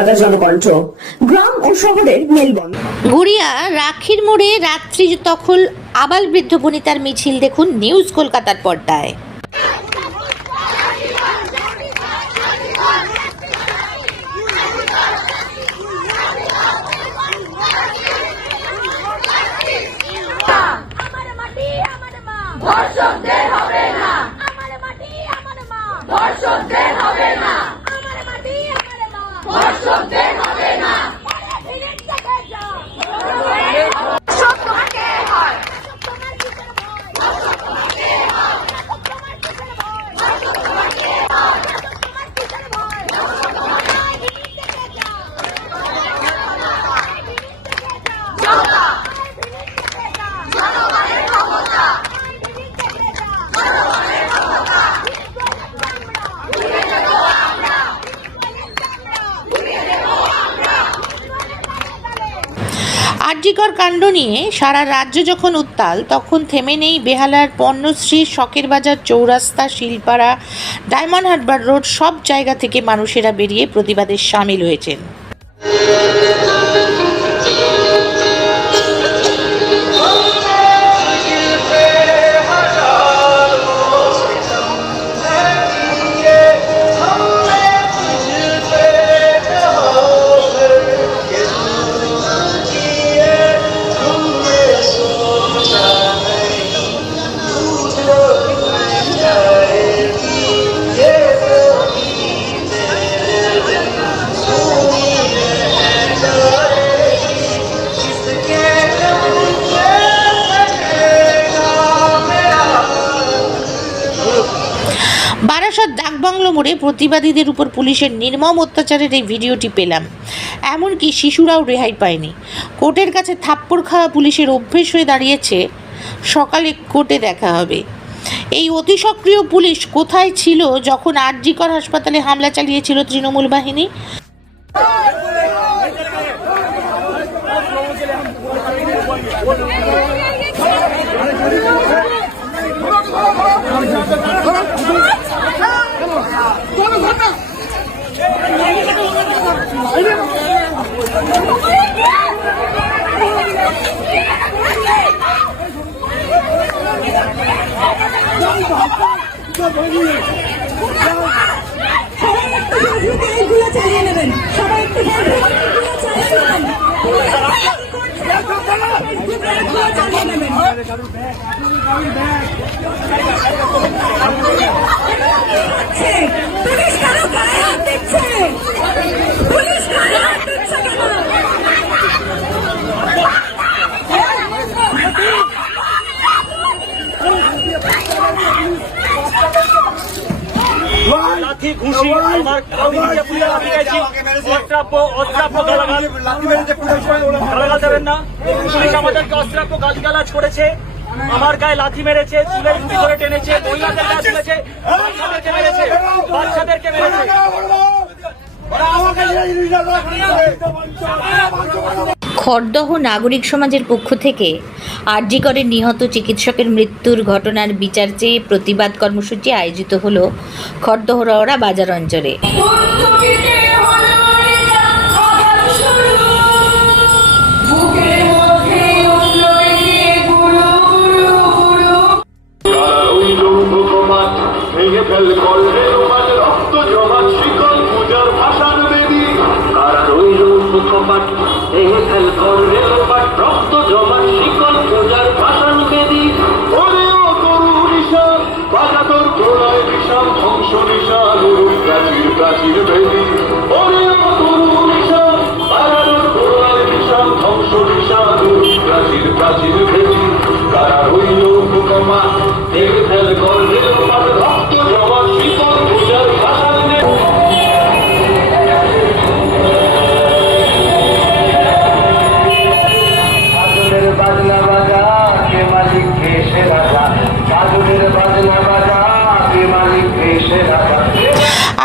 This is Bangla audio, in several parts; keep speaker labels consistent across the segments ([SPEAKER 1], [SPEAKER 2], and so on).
[SPEAKER 1] কলকাতা জনকণ্ঠ গ্রাম ও শহরের মেলবন্ধন।
[SPEAKER 2] গড়িয়া রাখির মোড়ে রাত্রি তখন আবাল বৃদ্ধ বনিতার মিছিল দেখুন নিউজ কলকাতার পর্দায়।
[SPEAKER 3] ধর্ষকদের হবে না। আমার মাটি আমার মা। ধর্ষকদের হবে না। আমার মা ধর্ষকদের হবে না ওরে ফিরে থেকে যাও সব তোমাকে হয় তোমার কিসের ভয় তোমার কিসের ভয় তোমার কিসের ভয় তোমার ফিরে থেকে যাও জনতা জনগণের ক্ষমতা জনগণের ক্ষমতা ঘুরিয়ে দেব আমরা ঘুরিয়ে দেব আমরা
[SPEAKER 2] আরজিকর কাণ্ড নিয়ে সারা রাজ্য যখন উত্তাল, তখন থেমে নেই বেহালার Panyashree, Sakher Bazar, Chowrasta, Shilpara, Diamond Harbour road, সব জায়গা থেকে মানুষেরা বেরিয়ে প্রতিবাদে সামিল হয়েছেন। মোড়ে প্রতিবাদীদের উপর পুলিশের নির্মম অত্যাচারের এই ভিডিওটি পেলাম। এমনকি শিশুরাও রেহাই পায়নি। কোর্টের কাছে থাপ্পড় খাওয়া পুলিশের অভ্যেস হয়ে দাঁড়িয়েছে। সকালে কোর্টে দেখা হবে। এই অতি সক্রিয় পুলিশ কোথায় ছিল যখন আরজিকর হাসপাতালে হামলা চালিয়েছিল তৃণমূল বাহিনী?
[SPEAKER 4] এইগুলো চালিয়ে নেবেন। সবাই একটু এইগুলো চালিয়ে নেবেন। চালিয়ে নেবেন। হচ্ছে?
[SPEAKER 5] আমার গায়ে লাথি মেরেছে, চুলের মুঠি ধরে টেনেছে, মহিলাদের
[SPEAKER 2] খড়দহ নাগরিক সমাজের পক্ষ থেকে আরজিকরের নিহত চিকিৎসকের মৃত্যুর ঘটনার বিচার চেয়ে প্রতিবাদ কর্মসূচি আয়োজিত হল খড়দহ রওরা বাজার অঞ্চলে।
[SPEAKER 6] ভেঙে ফেল করবে রোমান রক্ত জমা শিকল পূজার ভাষার বেদি। আর রইল মুখমাত ভেঙে ফেল করলে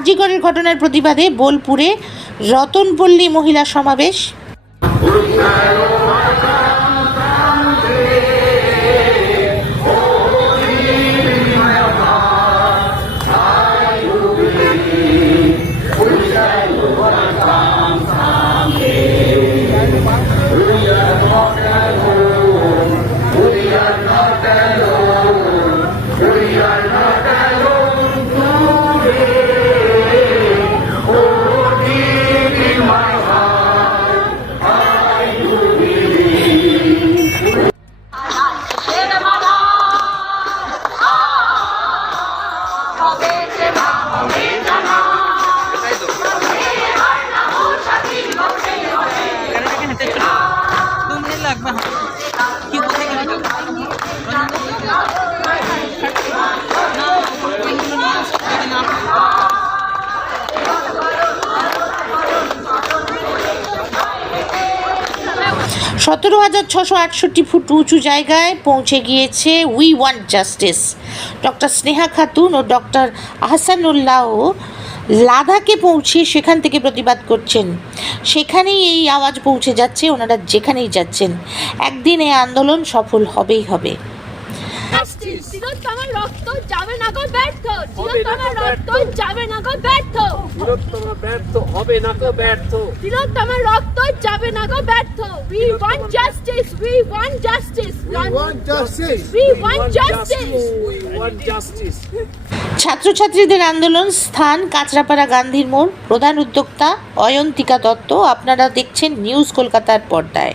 [SPEAKER 2] আরজিকরের ঘটনার প্রতিবাদে বোলপুরে রতনপল্লী মহিলা সমাবেশ। সতেরো হাজার ছশো আটষট্টি ফুট উঁচু জায়গায় পৌঁছে গিয়েছে we want justice doctor Sneha Khatun O doctor Ahsanullah লাদাখে পৌঁছে সেখান থেকে প্রতিবাদ করছেন। সেখানেই এই আওয়াজ পৌঁছে যাচ্ছে, ওনারা যেখানেই যাচ্ছেন। একদিন এই আন্দোলন সফল হবেই হবে।
[SPEAKER 3] তিলোত্তমার রক্ত যাবে না গো ব্যর্থ। তিলোত্তমার রক্ত যাবে না গো ব্যর্থ।
[SPEAKER 7] ব্যর্থ হবে না তো ব্যর্থ।
[SPEAKER 3] রক্ত যাবে না গো ব্যর্থ। We want justice we want justice we want justice
[SPEAKER 7] want justice
[SPEAKER 2] ছাত্রছাত্রীদের আন্দোলন স্থান কাঁচরাপাড়া গান্ধীর মোড়। প্রধান উদ্যোক্তা অয়ন্তিকা দত্ত আপনারা দেখছেন নিউজ কলকাতার পর্দায়।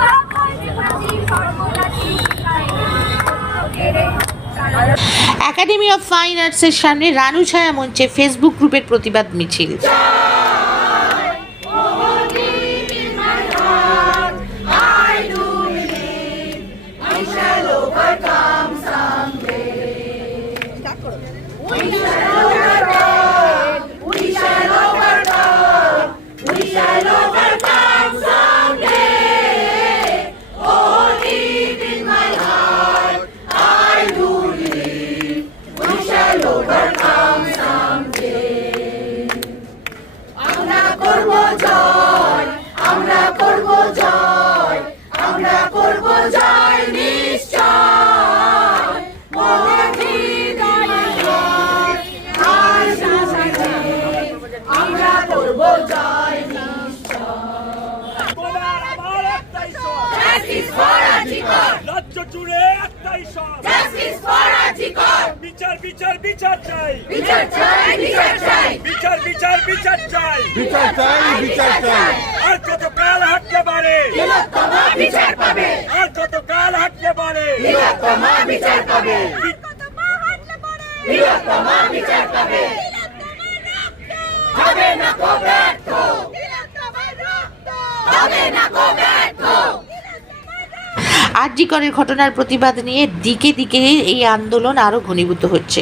[SPEAKER 2] একাডেমি অফ ফাইন আর্টসের সামনে রানু ছায়া মঞ্চে ফেসবুক গ্রুপের প্রতিবাদ মিছিল।
[SPEAKER 5] জুড়ে একটাই সব। বিচার বিচার বিচার চাই। বিচার চাই বিচার চাই। বিচার বিচার বিচার চাই।
[SPEAKER 8] বিচার চাই বিচার চাই।
[SPEAKER 5] আর কত কাল হাঁটতে পারে বিচার পাবে। আর কত কাল হাঁটতে পারে বিচার পাবে।
[SPEAKER 3] হবে না গো ব্যর্থ হবে না গো ব্যর্থ
[SPEAKER 2] আরজি করের ঘটনার প্রতিবাদ নিয়ে দিকে দিকে এই আন্দোলন আরও ঘনীভূত হচ্ছে।